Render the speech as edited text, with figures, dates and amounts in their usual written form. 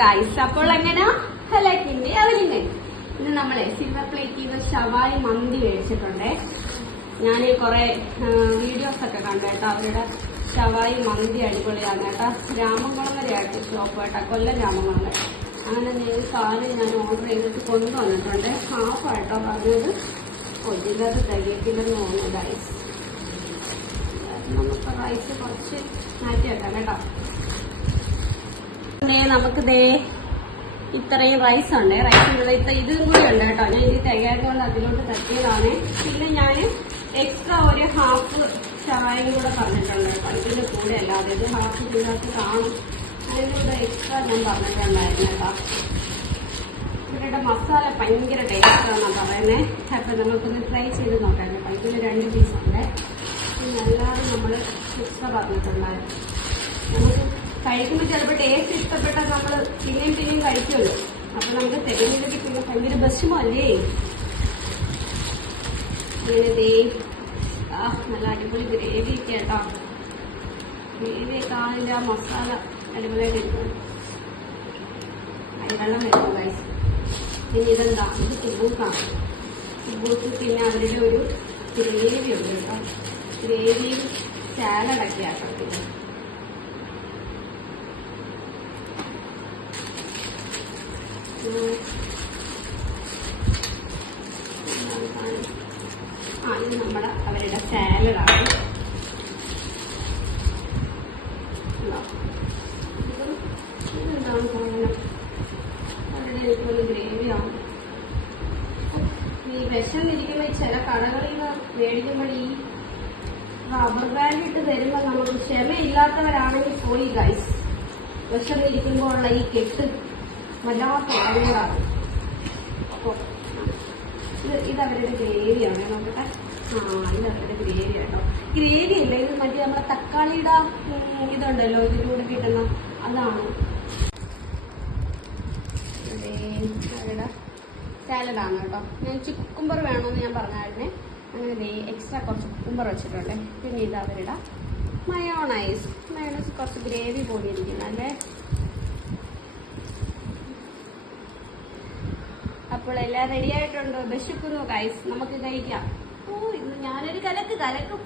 Guys. അപ്പോൾ എങ്ങനെ ഹലാക്കിന്റെ അവരിനെ ഇന്ന് നമ്മളെ സിൽവർ പ്ലേറ്റ് ചെയ്ത ഷവായി മന്തി മേടിച്ചിട്ടുണ്ടേ. ഞാൻ കുറെ വീഡിയോസ് ഒക്കെ കണ്ടു കേട്ടോ. അവരുടെ ഷവായി മന്തി അടിപൊളിയാണ് കേട്ടോ. രാമംകുളങ്ങരയായിട്ട് ഷോപ്പ് കേട്ടോ, കൊല്ലം രാമംകുളങ്ങര. അങ്ങനെ സാധനം ഞാൻ ഓർഡർ ചെയ്തിട്ട് കൊണ്ടുവന്നിട്ടുണ്ട്. ഹാഫായിട്ടോ പറഞ്ഞത്. ഇതിനകത്ത് തികയ്ക്കില്ലെന്ന് തോന്നുന്നു ഗൈസ്. നമുക്ക് റൈസ് കുറച്ച് മാറ്റി വെക്കാം കേട്ടോ. നമുക്ക് ഇത്രയും റൈസ് ഉണ്ട്. റൈസ് ഇതും കൂടി ഉണ്ട് കേട്ടോ. ഞാൻ ഇത് തികയായതുകൊണ്ട് അതിലോട്ട് തട്ടിയതാണ്. പിന്നെ ഞാൻ എക്സ്ട്രാ ഒരു ഹാഫ് ഷവായും കൂടെ പറഞ്ഞിട്ടുണ്ട് കേട്ടോ. ഇതിന്റെ കൂടെ അല്ലാതെ ഇത് ഹാഫ് ഇതിനകത്ത് കാണും. അതിൻ്റെ കൂടെ എക്സ്ട്രാ ഞാൻ പറഞ്ഞിട്ടുണ്ടായിരുന്നു കേട്ടോ. ഇവരുടെ മസാല ഭയങ്കര ടേസ്റ്റാണെന്നാണ് പറയുന്നത്. അപ്പം നമുക്കൊന്ന് ഫ്രൈ ചെയ്ത് നോക്കാം കേട്ടോ. ഇതിൽ 2 പീസുണ്ട്. അല്ലാതെ നമ്മൾ എക്സ്ട്രാ പറഞ്ഞിട്ടുണ്ടായിരുന്നു. നമുക്ക് കഴിക്കുമ്പോൾ ചിലപ്പോൾ ടേസ്റ്റ് ഇഷ്ടപ്പെട്ടാൽ നമ്മൾ പിന്നെയും കഴിക്കുമല്ലോ. അപ്പൊ നമുക്ക് തികഞ്ഞിട്ട് പിന്നെ ഭയങ്കര വിഷമല്ലേ. അങ്ങനെ നല്ല അടിപൊളി ഗ്രേവി ഒക്കെ കേട്ടോ. ഗ്രേവിയൊക്കെ അതിൻ്റെ ആ മസാല അടിപൊളിയായിട്ട് ഇരിക്കും. വെള്ളം വെക്കും ഗൈസ്. പിന്നെ ഇതെന്താ, ഇത് കുബൂസാണ്. കുബൂസ് പിന്നെ അവരുടെ ഒരു ഗ്രേവി ഉണ്ട് കേട്ടോ. ഗ്രേവിയും സാലഡൊക്കെ ആക്കണം. പിന്നെ ഇത് നമ്മുടെ അവരുടെ സാലഡാണ്. ഇതെന്താണ് സാധനം, അവരുടെ എനിക്കൊരു ഗ്രേവിയാണ്. ഈ വിശന്നിരിക്കുമ്പോൾ ഈ ചില കടകളിൽ നിന്ന് മേടിക്കുമ്പോൾ ഈ റബ്ബർ ബാൻഡ് ഇട്ട് തരുമ്പോൾ നമുക്ക് ക്ഷമയില്ലാത്തവരാണെങ്കിൽ പോയി ഗൈസ്. വിശന്നിരിക്കുമ്പോൾ ഉള്ള ഈ കെട്ട് വല്ലാത്ത ഇടങ്ങളാണ്. അപ്പോൾ ഇതവരുടെ ഗ്രേവിയാണ്. നോക്കട്ടെ. ഇതവരുടെ ഗ്രേവി കേട്ടോ. ഗ്രേവി അല്ല, ഇത് മറ്റേ നമ്മുടെ തക്കാളിയുടെ ഇതുണ്ടല്ലോ, ഇതിലൂടെ കിട്ടുന്ന അതാണ്. അവരുടെ സാലഡാണ് കേട്ടോ. ഞാൻ കുക്കുംബർ വേണമെന്ന് ഞാൻ പറഞ്ഞായിരുന്നേ. അങ്ങനെ എക്സ്ട്രാ കുറച്ച് കുക്കുംബർ വെച്ചിട്ടുണ്ട്. പിന്നെ ഇത് അവരുടെ മയോണൈസ് കുറച്ച് ഗ്രേവി പോലെ ഇരിക്കുന്നല്ലേ. അപ്പോൾ എല്ലാം റെഡി ആയിട്ടുണ്ടോ? വിശക്കുന്നു ഗൈസ്, നമുക്ക് കഴിക്കാം. ഇന്ന് ഞാനൊരു കലക്കും.